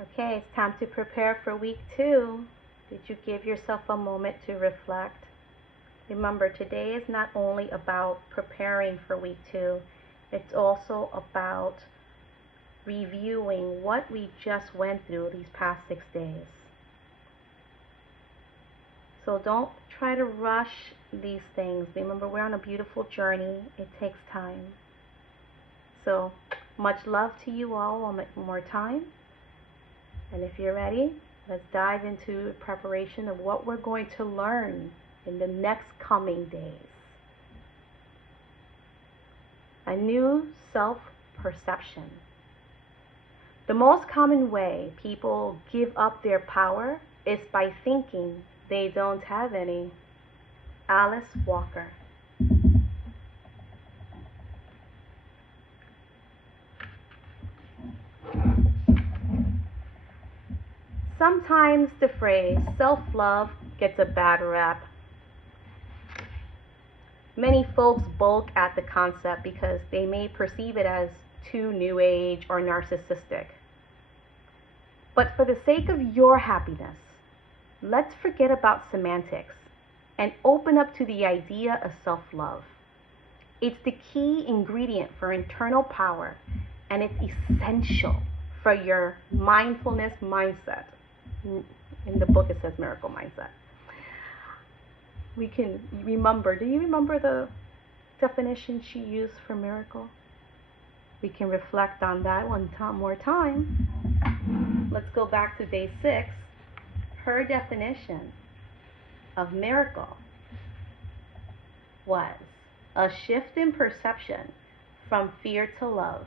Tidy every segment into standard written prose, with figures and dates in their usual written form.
Okay, it's time to prepare for week 2. Did you give yourself a moment to reflect? Remember, today is not only about preparing for week 2, it's also about reviewing what we just went through these past 6 days. So don't try to rush these things. Remember, we're on a beautiful journey. It takes time. So much love to you all one more time. And if you're ready, let's dive into preparation of what we're going to learn in the next coming days. A new self-perception. The most common way people give up their power is by thinking they don't have any. Alice Walker. Sometimes the phrase self-love gets a bad rap. Many folks balk at the concept because they may perceive it as too new age or narcissistic. But for the sake of your happiness, let's forget about semantics and open up to the idea of self-love. It's the key ingredient for internal power, and it's essential for your mindfulness mindset. In the book it says miracle mindset. We can remember, do you remember the definition she used for miracle? We can reflect on that one more time. Let's go back to day 6. Her definition of miracle was a shift in perception from fear to love.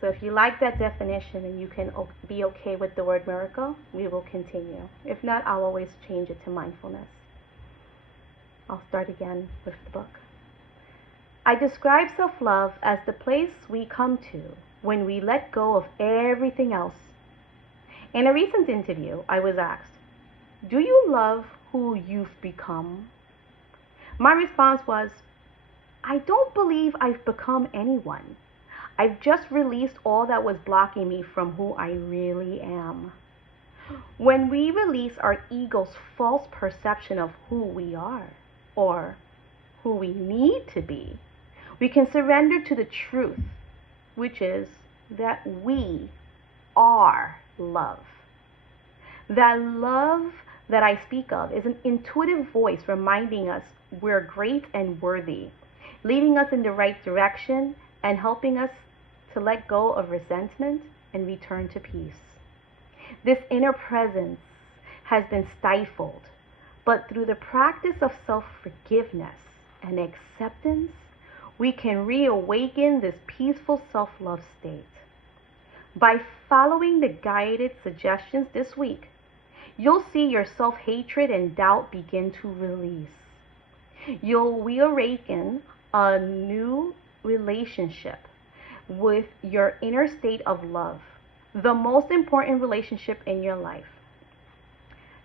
So if you like that definition and you can be okay with the word miracle, we will continue. If not, I'll always change it to mindfulness. I'll start again with the book. I describe self-love as the place we come to when we let go of everything else. In a recent interview, I was asked, "Do you love who you've become?" My response was, "I don't believe I've become anyone. I've just released all that was blocking me from who I really am." When we release our ego's false perception of who we are or who we need to be, we can surrender to the truth, which is that we are love. That love that I speak of is an intuitive voice reminding us we're great and worthy, leading us in the right direction and helping us to let go of resentment and return to peace. This inner presence has been stifled, but through the practice of self-forgiveness and acceptance, we can reawaken this peaceful self-love state. By following the guided suggestions this week, you'll see your self-hatred and doubt begin to release. You'll reawaken a new relationship with your inner state of love, the most important relationship in your life.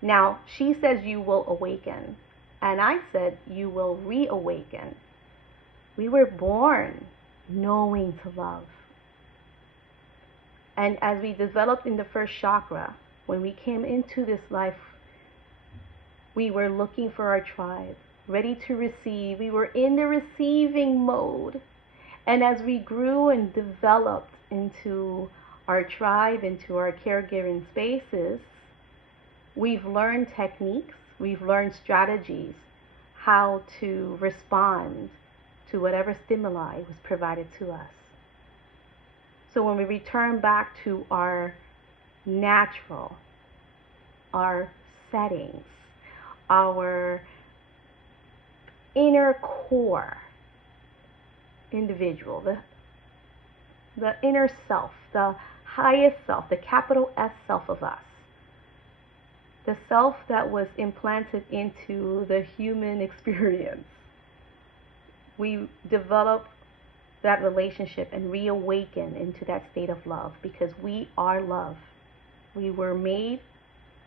Now, she says you will awaken, and I said you will reawaken. We were born knowing to love. And as we developed in the first chakra, when we came into this life, we were looking for our tribe, ready to receive. We were in the receiving mode. And as we grew and developed into our tribe, into our caregiving spaces, we've learned techniques, we've learned strategies, how to respond to whatever stimuli was provided to us. So when we return back to our natural, our settings, our inner core, individual, the inner self, the highest self, the capital S self of us, the self that was implanted into the human experience. We develop that relationship and reawaken into that state of love because we are love. We were made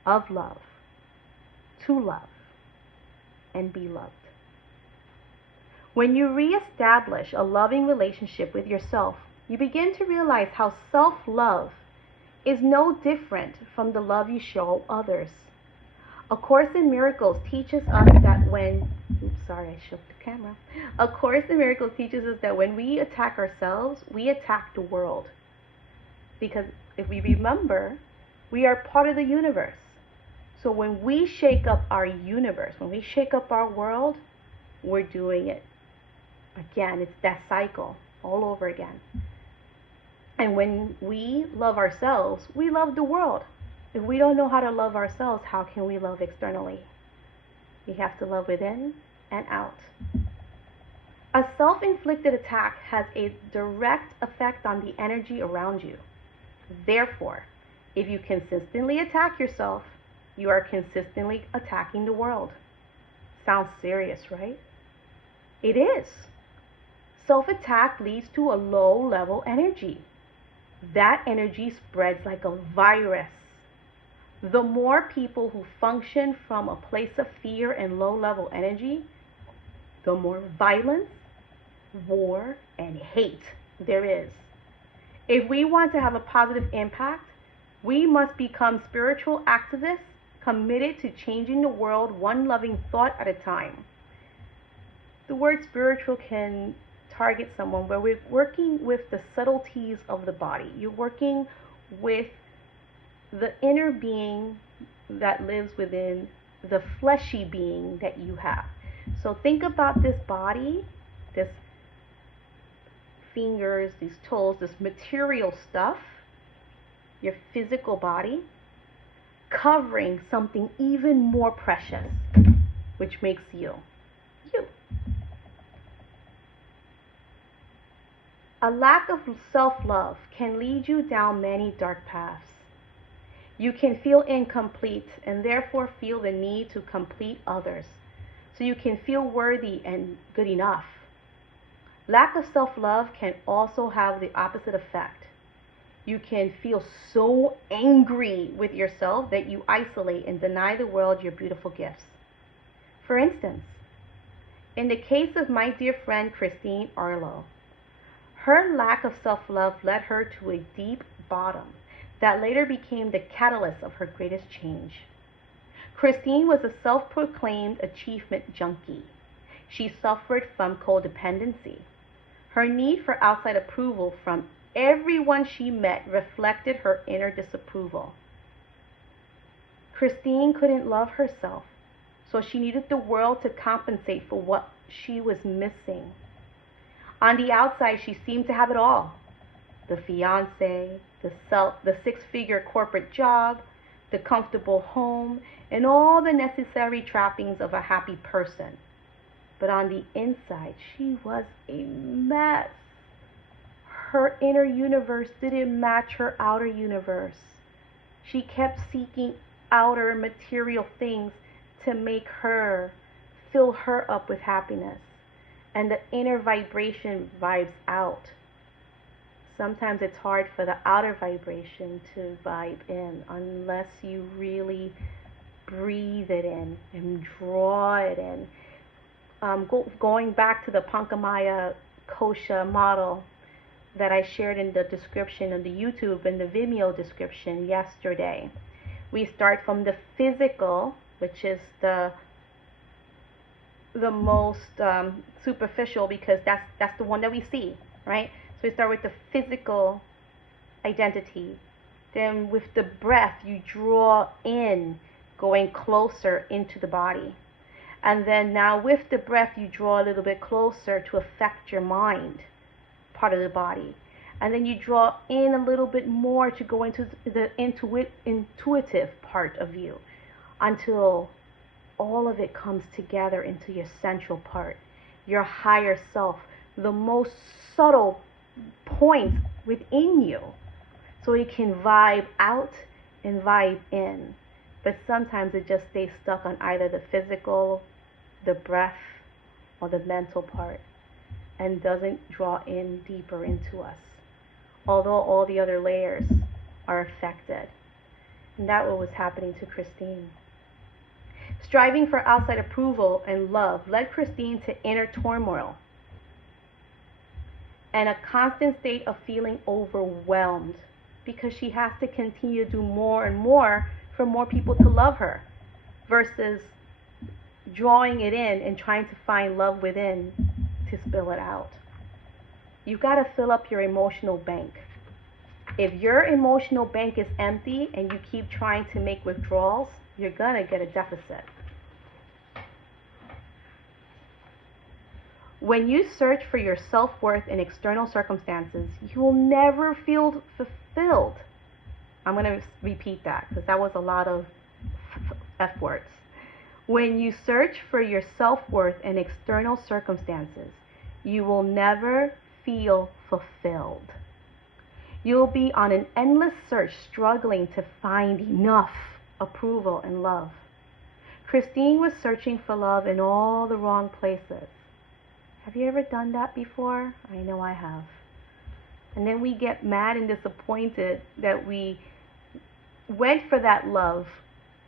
of love, to love, and be loved. When you reestablish a loving relationship with yourself, you begin to realize how self-love is no different from the love you show others. A Course in Miracles teaches us that when, I shook the camera. A Course in Miracles teaches us that when we attack ourselves, we attack the world. Because if we remember, we are part of the universe. So when we shake up our universe, when we shake up our world, we're doing it again. It's that cycle all over again. And when we love ourselves, we love the world. If we don't know how to love ourselves, how can we love externally? We have to love within and out. A self-inflicted attack has a direct effect on the energy around you. Therefore, if you consistently attack yourself, you are consistently attacking the world. Sounds serious, right? It is. Self-attack leads to a low-level energy. That energy spreads like a virus. The more people who function from a place of fear and low-level energy, the more violence, war, and hate there is. If we want to have a positive impact, we must become spiritual activists committed to changing the world one loving thought at a time. The word spiritual can target someone where we're working with the subtleties of the body. You're working with the inner being that lives within the fleshy being that you have. So think about this body, this fingers, these toes, this material stuff, your physical body, covering something even more precious, which makes you, you. A lack of self-love can lead you down many dark paths. You can feel incomplete and therefore feel the need to complete others, so you can feel worthy and good enough. Lack of self-love can also have the opposite effect. You can feel so angry with yourself that you isolate and deny the world your beautiful gifts. For instance, in the case of my dear friend Christine Arlo, her lack of self-love led her to a deep bottom that later became the catalyst of her greatest change. Christine was a self-proclaimed achievement junkie. She suffered from codependency. Her need for outside approval from everyone she met reflected her inner disapproval. Christine couldn't love herself, so she needed the world to compensate for what she was missing. On the outside, she seemed to have it all. The fiancé, the six-figure corporate job, the comfortable home, and all the necessary trappings of a happy person. But on the inside, she was a mess. Her inner universe didn't match her outer universe. She kept seeking outer material things to make her, fill her up with happiness. And the inner vibration vibes out. Sometimes it's hard for the outer vibration to vibe in unless you really breathe it in and draw it in. Going back to the pancamaya kosha model that I shared in the description of the YouTube and the Vimeo description yesterday. We start from the physical, which is the most superficial, because that's the one that we see, right? So we start with the physical identity. Then with the breath, you draw in, going closer into the body. And then now with the breath, you draw a little bit closer to affect your mind, part of the body. And then you draw in a little bit more to go into the intuitive part of you, until all of it comes together into your central part, your higher self, the most subtle point within you, so it can vibe out and vibe in. But sometimes it just stays stuck on either the physical, the breath, or the mental part, and doesn't draw in deeper into us, although all the other layers are affected. And that was happening to Christine. Striving for outside approval and love led Christine to inner turmoil. and a constant state of feeling overwhelmed because she has to continue to do more and more for more people to love her versus drawing it in and trying to find love within to spill it out. You've got to fill up your emotional bank. If your emotional bank is empty and you keep trying to make withdrawals, you're going to get a deficit. When you search for your self-worth in external circumstances, you will never feel fulfilled. I'm going to repeat that because that was a lot of F words. When you search for your self-worth in external circumstances, you will never feel fulfilled. You'll be on an endless search, struggling to find enough approval and love. Christine was searching for love in all the wrong places. Have you ever done that before? I know I have. And then we get mad and disappointed that we went for that love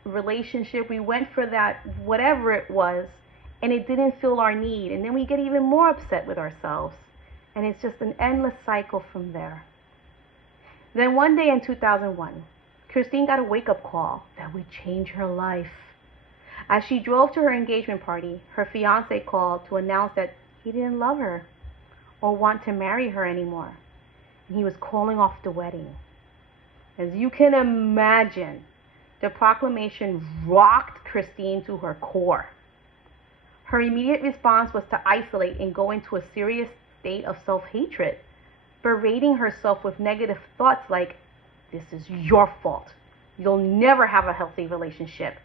relationship, we went for that whatever it was, and it didn't fill our need. And then we get even more upset with ourselves. And it's just an endless cycle from there. Then one day in 2001, Christine got a wake-up call that would change her life. As she drove to her engagement party, her fiancé called to announce that he didn't love her or want to marry her anymore. And he was calling off the wedding. As you can imagine, the proclamation rocked Christine to her core. Her immediate response was to isolate and go into a serious state of self-hatred, berating herself with negative thoughts like, "This is your fault. You'll never have a healthy relationship."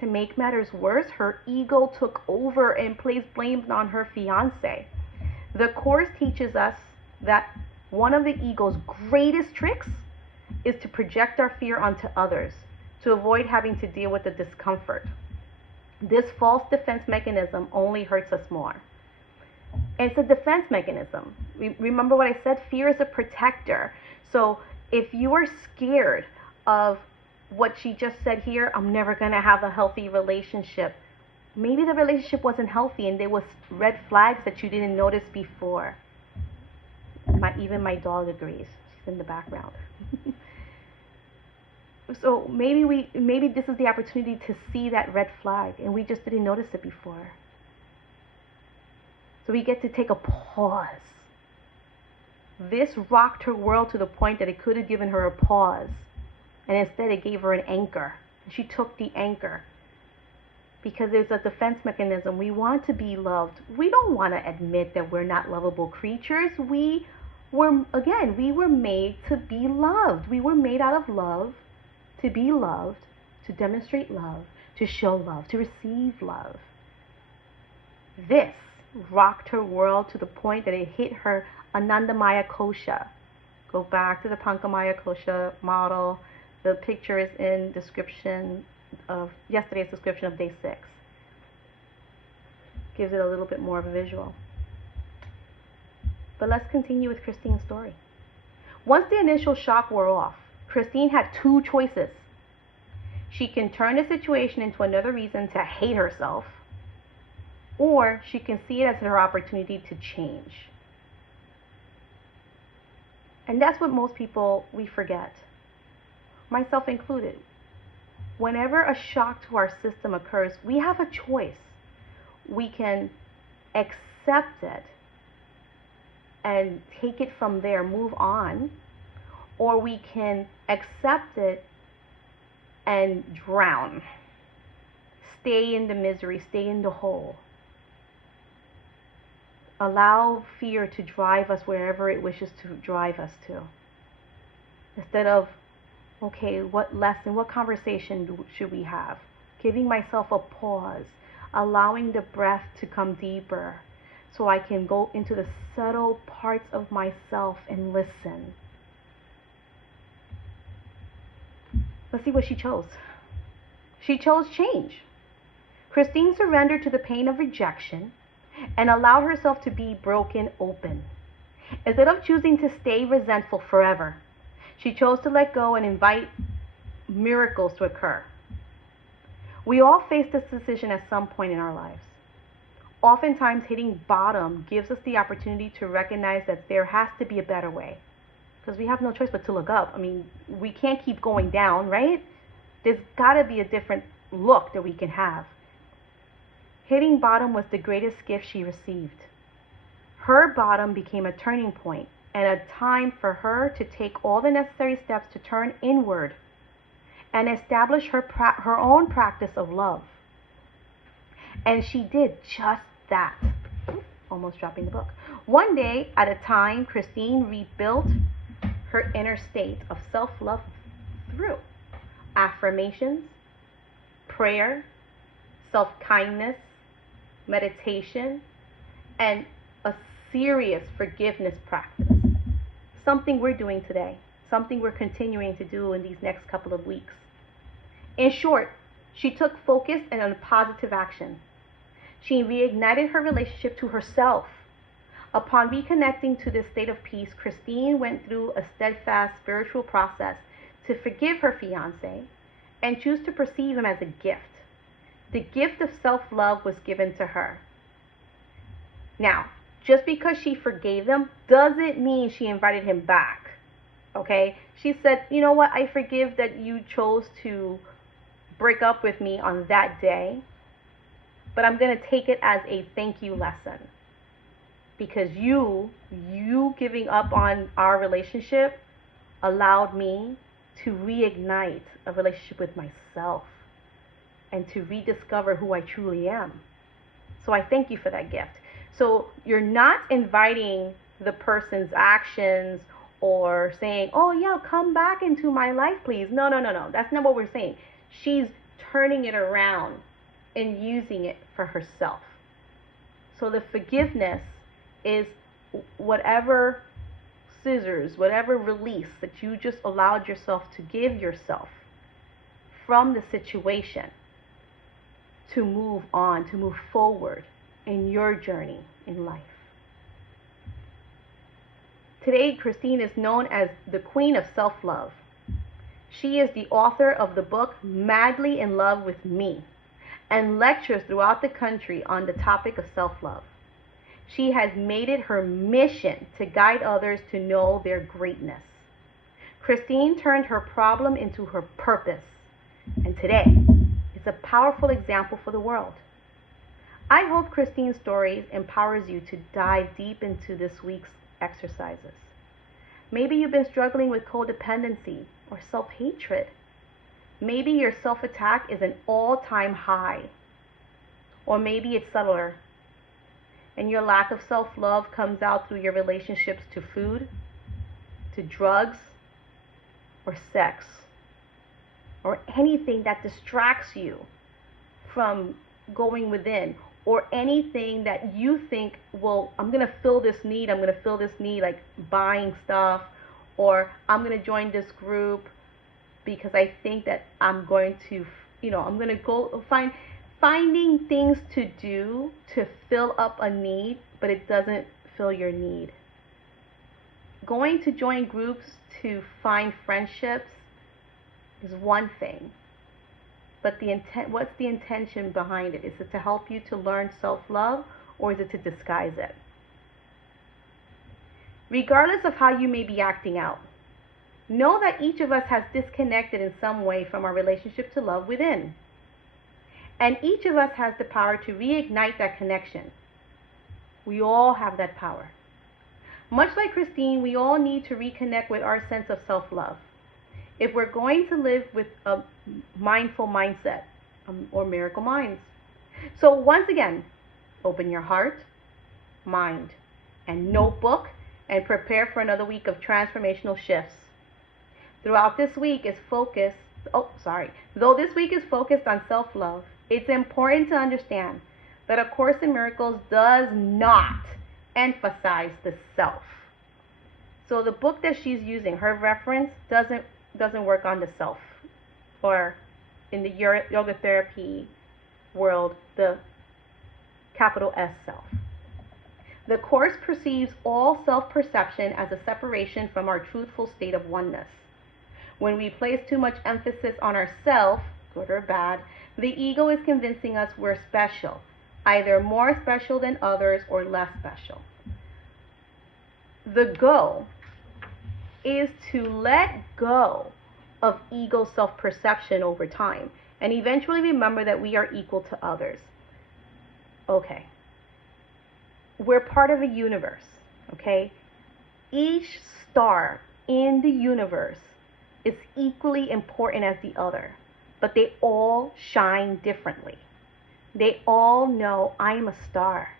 To make matters worse, her ego took over and placed blame on her fiancé. The Course teaches us that one of the ego's greatest tricks is to project our fear onto others to avoid having to deal with the discomfort. This false defense mechanism only hurts us more. It's a defense mechanism. Remember what I said? Fear is a protector. So if you are scared of what she just said here, I'm never going to have a healthy relationship. Maybe the relationship wasn't healthy and there was red flags that you didn't notice before. Even my dog agrees. She's in the background. So maybe this is the opportunity to see that red flag and we just didn't notice it before. So we get to take a pause. This rocked her world to the point that it could have given her a pause. And instead it gave her an anchor. She took the anchor. Because there's a defense mechanism. We want to be loved. We don't want to admit that we're not lovable creatures. We were made to be loved. We were made out of love, to be loved, to demonstrate love, to show love, to receive love. This rocked her world to the point that it hit her Anandamaya kosha. Go back to the pancamaya kosha model. The picture is in description of yesterday's description of day 6. Gives it a little bit more of a visual. But let's continue with Christine's story. Once the initial shock wore off, Christine had 2 choices. She can turn the situation into another reason to hate herself, or she can see it as her opportunity to change. And that's what most people, we forget, myself included. Whenever a shock to our system occurs, we have a choice. We can accept it and take it from there, move on, or we can accept it and drown, stay in the misery, stay in the hole. Allow fear to drive us wherever it wishes to drive us to. Instead of, okay, what lesson, what conversation should we have? Giving myself a pause, allowing the breath to come deeper so I can go into the subtle parts of myself and listen. Let's see what she chose. She chose change. Christine surrendered to the pain of rejection and allowed herself to be broken open. Instead of choosing to stay resentful forever, she chose to let go and invite miracles to occur. We all face this decision at some point in our lives. oftentimes hitting bottom gives us the opportunity to recognize that there has to be a better way, because we have no choice but to look up. I mean, we can't keep going down, right? There's got to be a different look that we can have. Hitting bottom was the greatest gift she received. Her bottom became a turning point and a time for her to take all the necessary steps to turn inward and establish her own practice of love. And she did just that. Almost dropping the book. One day at a time, Christine rebuilt her inner state of self-love through affirmations, prayer, self-kindness, meditation, and a serious forgiveness practice. Something we're doing today, something we're continuing to do in these next couple of weeks. In short, she took focus and on positive action. She reignited her relationship to herself. Upon reconnecting to this state of peace, Christine went through a steadfast spiritual process to forgive her fiancé and choose to perceive him as a gift. The gift of self-love was given to her. Now, just because she forgave him doesn't mean she invited him back. Okay? She said, you know what, I forgive that you chose to break up with me on that day, but I'm going to take it as a thank you lesson. Because you giving up on our relationship allowed me to reignite a relationship with myself and to rediscover who I truly am. So I thank you for that gift. So you're not inviting the person's actions or saying, oh yeah, come back into my life, please. No. That's not what we're saying. She's turning it around and using it for herself. So the forgiveness is whatever scissors, whatever release that you just allowed yourself to give yourself from the situation to move on, to move forward in your journey in life. Today, Christine is known as the Queen of Self-Love. She is the author of the book Madly in Love with Me and lectures throughout the country on the topic of self-love. She has made it her mission to guide others to know their greatness. Christine turned her problem into her purpose, and today is a powerful example for the world. I hope Christine's story empowers you to dive deep into this week's exercises. Maybe you've been struggling with codependency or self-hatred. Maybe your self-attack is an all-time high, or maybe it's subtler, and your lack of self-love comes out through your relationships to food, to drugs, or sex, or anything that distracts you from going within, or anything that you think, well, I'm going to fill this need, like buying stuff, or I'm going to join this group because I think that I'm going to, I'm going to go finding things to do to fill up a need, but it doesn't fill your need. Going to join groups to find friendships is one thing, but what's the intention behind it? Is it to help you to learn self-love, or is it to disguise it? Regardless of how you may be acting out, know that each of us has disconnected in some way from our relationship to love within. And each of us has the power to reignite that connection. We all have that power. Much like Christine, we all need to reconnect with our sense of self-love. If we're going to live with a mindful mindset, or miracle minds. So once again, open your heart, mind, and notebook, and prepare for another week of transformational shifts. Throughout this week is focused, though this week is focused on self-love, it's important to understand that A Course in Miracles does not emphasize the self. So the book that she's using, her reference, doesn't work on the self, or in the yoga therapy world, the capital S self. The Course perceives all self-perception as a separation from our truthful state of oneness. When we place too much emphasis on ourself, good or bad, the ego is convincing us we're special, either more special than others or less special. The goal is to let go of ego self-perception over time and eventually remember that we are equal to others. Okay. We're part of a universe, okay? Each star in the universe is equally important as the other, but they all shine differently. They all know I'm a star,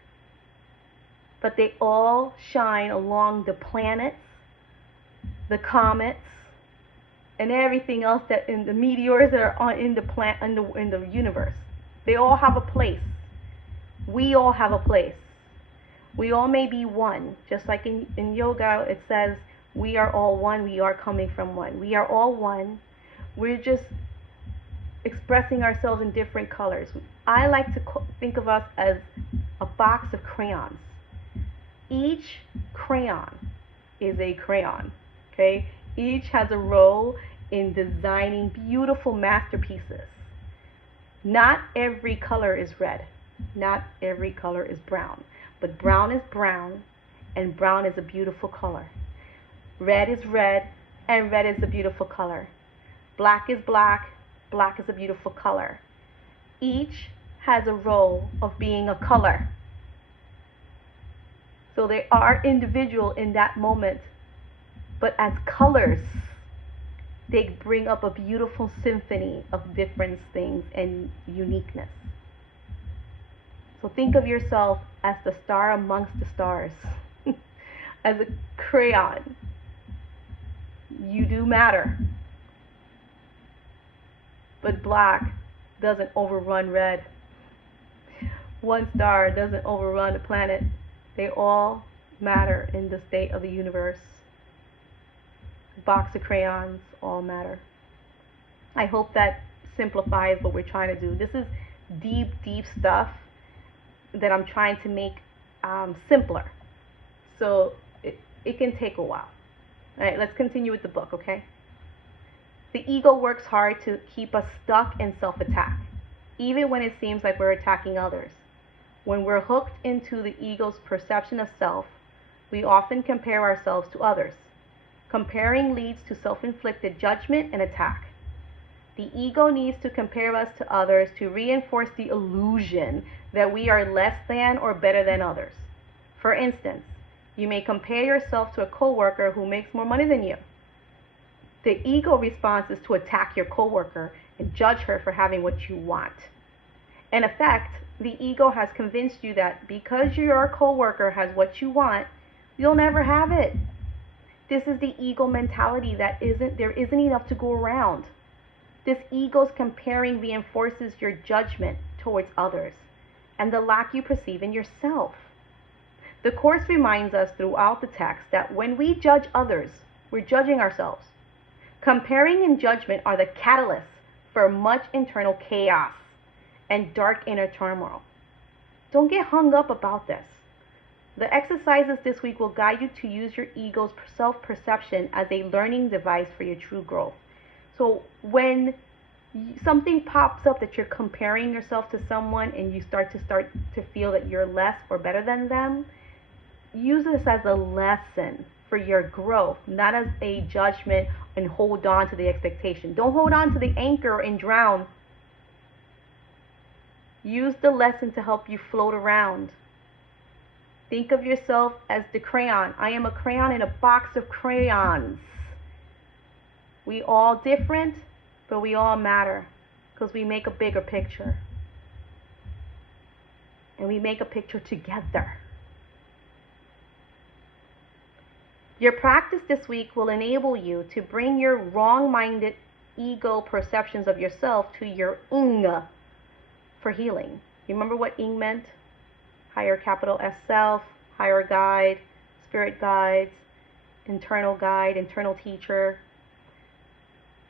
but they all shine along the planets, the comets, and everything else that in the meteors that are in the universe. They all have a place. We all have a place. We all may be one. Just like in yoga, it says we are all one. We are coming from one. We are all one. We're just expressing ourselves in different colors. I like to think of us as a box of crayons. Each crayon is a crayon. Okay? Each has a role in designing beautiful masterpieces. Not every color is red. Not every color is brown. But brown is brown, and brown is a beautiful color. Red is red, and red is a beautiful color. Black is black, black is a beautiful color. Each has a role of being a color. So they are individual in that moment, but as colors, they bring up a beautiful symphony of different things and uniqueness. So think of yourself as the star amongst the stars, as a crayon. You do matter. But black doesn't overrun red. One star doesn't overrun the planet. They all matter in the state of the universe. A box of crayons all matter. I hope that simplifies what we're trying to do. This is deep, deep stuff that I'm trying to make simpler. So it can take a while. All right, let's continue with the book, okay? The ego works hard to keep us stuck in self-attack, even when it seems like we're attacking others. When we're hooked into the ego's perception of self, we often compare ourselves to others. Comparing leads to self-inflicted judgment and attack. The ego needs to compare us to others to reinforce the illusion that we are less than or better than others. For instance, you may compare yourself to a coworker who makes more money than you. The ego response is to attack your coworker and judge her for having what you want. In effect, the ego has convinced you that because your coworker has what you want, you'll never have it. This is the ego mentality that there isn't enough to go around. This ego's comparing reinforces your judgment towards others and the lack you perceive in yourself. The Course reminds us throughout the text that when we judge others, we're judging ourselves. Comparing and judgment are the catalysts for much internal chaos and dark inner turmoil. Don't get hung up about this. The exercises this week will guide you to use your ego's self-perception as a learning device for your true growth. So when something pops up that you're comparing yourself to someone and you start to feel that you're less or better than them, use this as a lesson for your growth, not as a judgment and hold on to the expectation. Don't hold on to the anchor and drown. Use the lesson to help you float around. Think of yourself as the crayon. I am a crayon in a box of crayons. We all different, but we all matter because we make a bigger picture. And we make a picture together. Your practice this week will enable you to bring your wrong-minded ego perceptions of yourself to your ing for healing. You remember what ing meant? Higher capital S self, higher guide, spirit guides, internal guide, internal teacher.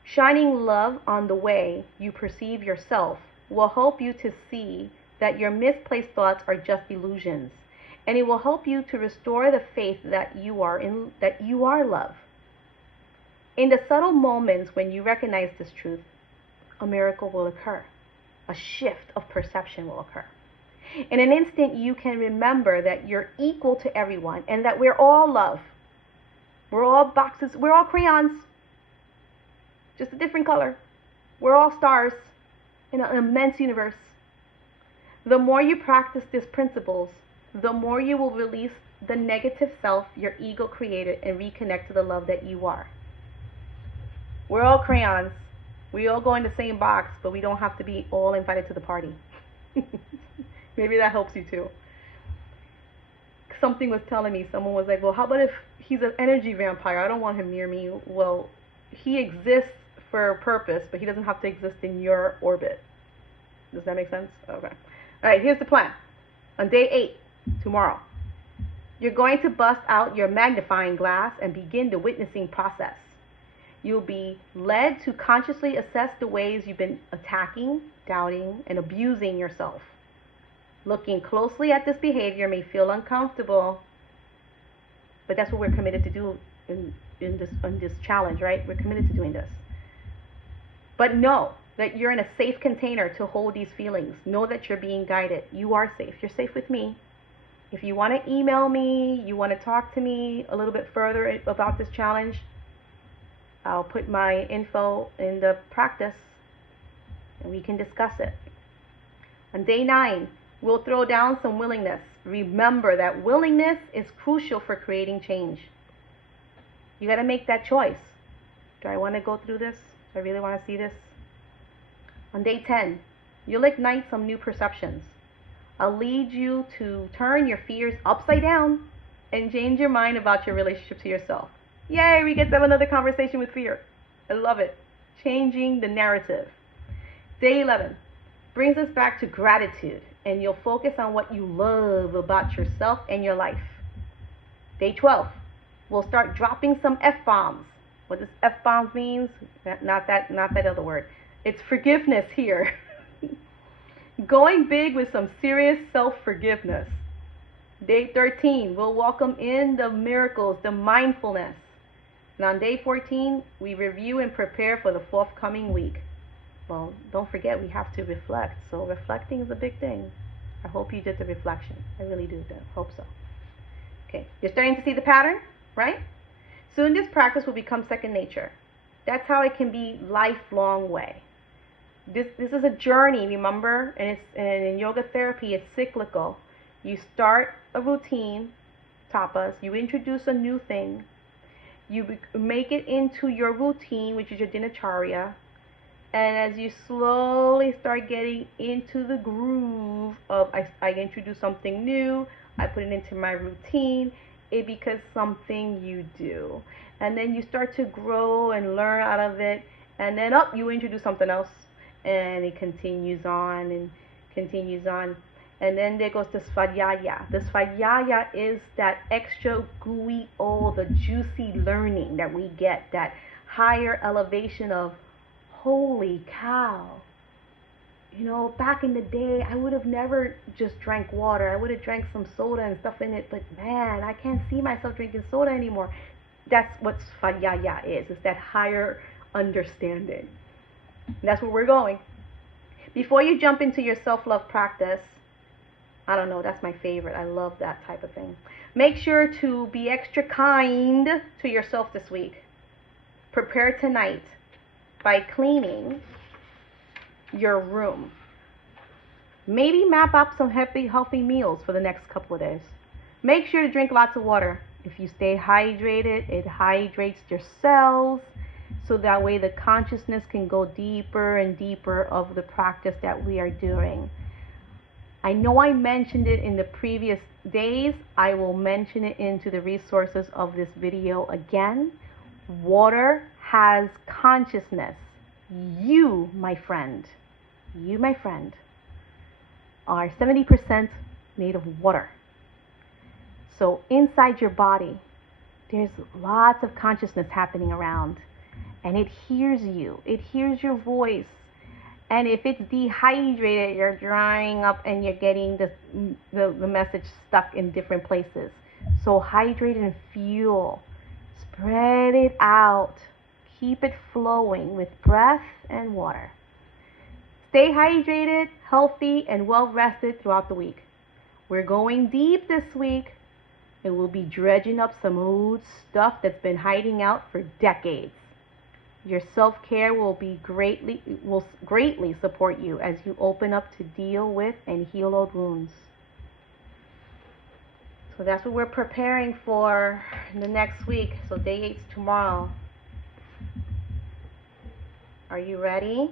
Shining love on the way you perceive yourself will help you to see that your misplaced thoughts are just illusions, and it will help you to restore the faith that you are love. In the subtle moments when you recognize this truth, a miracle will occur. A shift of perception will occur. In an instant, you can remember that you're equal to everyone and that we're all love. We're all boxes. We're all crayons, just a different color. We're all stars in an immense universe. The more you practice these principles, the more you will release the negative self your ego created and reconnect to the love that you are. We're all crayons. We all go in the same box, but we don't have to be all invited to the party. Maybe that helps you too. Something was telling me, someone was like, well, how about if he's an energy vampire? I don't want him near me. Well, he exists for a purpose, but he doesn't have to exist in your orbit. Does that make sense? Okay. All right, here's the plan. On day 8, tomorrow, you're going to bust out your magnifying glass and begin the witnessing process. You'll be led to consciously assess the ways you've been attacking, doubting, and abusing yourself. Looking closely at this behavior may feel uncomfortable, but that's what we're committed to do in this challenge, right? We're committed to doing this. But know that you're in a safe container to hold these feelings. Know that you're being guided. You are safe. You're safe with me. If you want to email me, you want to talk to me a little bit further about this challenge, I'll put my info in the practice and we can discuss it. On day 9, we'll throw down some willingness. Remember that willingness is crucial for creating change. You got to make that choice. Do I want to go through this? Do I really want to see this? On day 10, you'll ignite some new perceptions. I'll lead you to turn your fears upside down and change your mind about your relationship to yourself. Yay, we get to have another conversation with fear. I love it. Changing the narrative. Day 11 brings us back to gratitude, and you'll focus on what you love about yourself and your life. Day 12, we'll start dropping some F-bombs. What does F-bombs means? Not that other word. It's forgiveness here. Going big with some serious self-forgiveness. Day 13, we'll welcome in the miracles, the mindfulness. And on day 14, we review and prepare for the forthcoming week. Well, don't forget we have to reflect. So reflecting is a big thing. I hope you did the reflection. I really do hope so. Okay, you're starting to see the pattern, right? Soon this practice will become second nature. That's how it can be lifelong way. This is a journey, remember? And in yoga therapy, it's cyclical. You start a routine, tapas. You introduce a new thing. You make it into your routine, which is your dinacharya. And as you slowly start getting into the groove of I introduce something new, I put it into my routine, it becomes something you do. And then you start to grow and learn out of it. And then you introduce something else. And it continues on and continues on. And then there goes the svadhyaya. The svadhyaya is that extra gooey, the juicy learning that we get, that higher elevation of, holy cow. You know, back in the day, I would have never just drank water. I would have drank some soda and stuff in it. But man, I can't see myself drinking soda anymore. That's what svadhyaya is. It's that higher understanding. And that's where we're going. Before you jump into your self-love practice, I don't know, that's my favorite. I love that type of thing. Make sure to be extra kind to yourself this week. Prepare tonight by cleaning your room. Maybe map up some healthy meals for the next couple of days. Make sure to drink lots of water. If you stay hydrated, it hydrates your cells, so that way the consciousness can go deeper and deeper of the practice that we are doing. I know I mentioned it in the previous days. I will mention it into the resources of this video again. Water has consciousness. You, my friend, are 70% made of water. So inside your body, there's lots of consciousness happening around. And it hears you. It hears your voice. And if it's dehydrated, you're drying up and you're getting the message stuck in different places. So hydrate and fuel. Spread it out. Keep it flowing with breath and water. stay hydrated, healthy, and well rested throughout the week. We're going deep this week, and we'll be dredging up some old stuff that's been hiding out for decades. Your self-care will greatly support you as you open up to deal with and heal old wounds. So that's what we're preparing for the next week. So day 8's tomorrow. Are you ready?